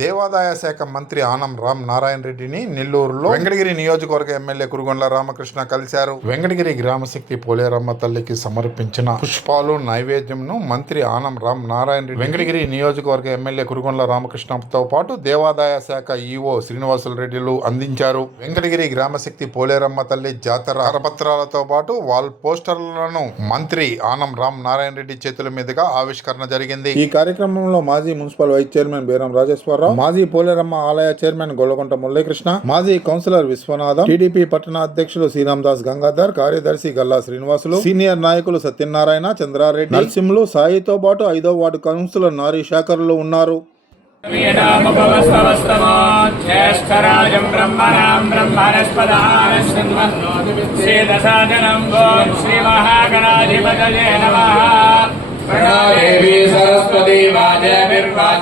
దేవాదాయ శాఖ మంత్రి ఆనం రామ్ నారాయణ రెడ్డిని నెల్లూరులో వెంకటగిరి నియోజకవర్గ ఎమ్మెల్యే కురుగొండ్ల రామకృష్ణ కలిశారు. వెంకటగిరి గ్రామశక్తి పోలేరమ్మ తల్లికి సమర్పించిన పుష్పాలు నైవేద్యంను మంత్రి ఆనం రామ్ నారాయణ రెడ్డి వెంకటగిరి నియోజకవర్గ ఎమ్మెల్యే కురుగొండ్ల రామకృష్ణతో పాటు దేవాదాయ శాఖ ఈఓ శ్రీనివాసులు రెడ్డిలు అందించారు. వెంకటగిరి గ్రామశక్తి పోలేరమ్మ తల్లి జాతర కరపత్రాలతో పాటు వాల్ పోస్టర్లను మంత్రి ఆనం రామ్ నారాయణ రెడ్డి చేతుల మీదుగా ఆవిష్కరణ జరిగింది. ఈ కార్యక్రమంలో మాజీ municipal vice chairman Beeram Venkateswararao మాజీ పోలేరమ్మ ఆలయ చైర్మన్ గొల్లకుంట మురళీకృష్ణ. మాజీ కౌన్సిలర్ విశ్వనాథం. టీడీపీ పట్టణ అధ్యక్షులు శ్రీరామ్ దాస్ గంగాధర్ కార్యదర్శి గల్లా శ్రీనివాసులు సీనియర్ నాయకులు సత్యనారాయణ చంద్రారెడ్డి నరసింహులు సాయితో పాటు ఐదో వార్డు కౌన్సిలర్ నారీ శాఖర్లు ఉన్నారు. జ్యేష్ఠరాజం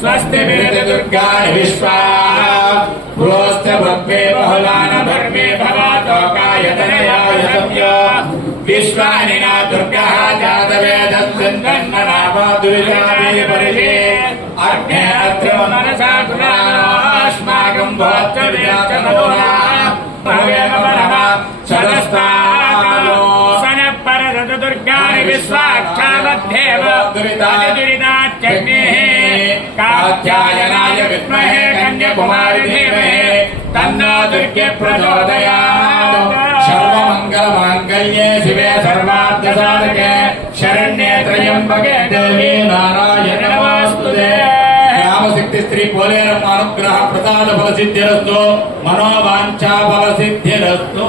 स्वस्ति दुर्गा विश्वास्थ भूस्त बहुलान भर्मे भवातो कायतनया विश्वानि दुर्गा दुर्गः जातवेदस्तन्नन्ननामो दुर्गामे परिषे अर्घ्ये अत्र मनसा गुणास्माकं दुरितानि कात्यायनाय विद्महे कन्याकुमारि धीमहि तन्नो दुर्गे प्रचोदयात् सर्वमङ्गलमाङ्गल्ये शिवे सर्वार्थसाधके शरण्ये त्र्यम्बके देवी नारायण नमोऽस्तुते రామశక్తి స్త్రీ పోలేరమ్మ అనుగ్రహ ప్రసాద ఫల సిద్ధిరస్తు మనోవాంఛా ఫల సిద్ధిరస్తు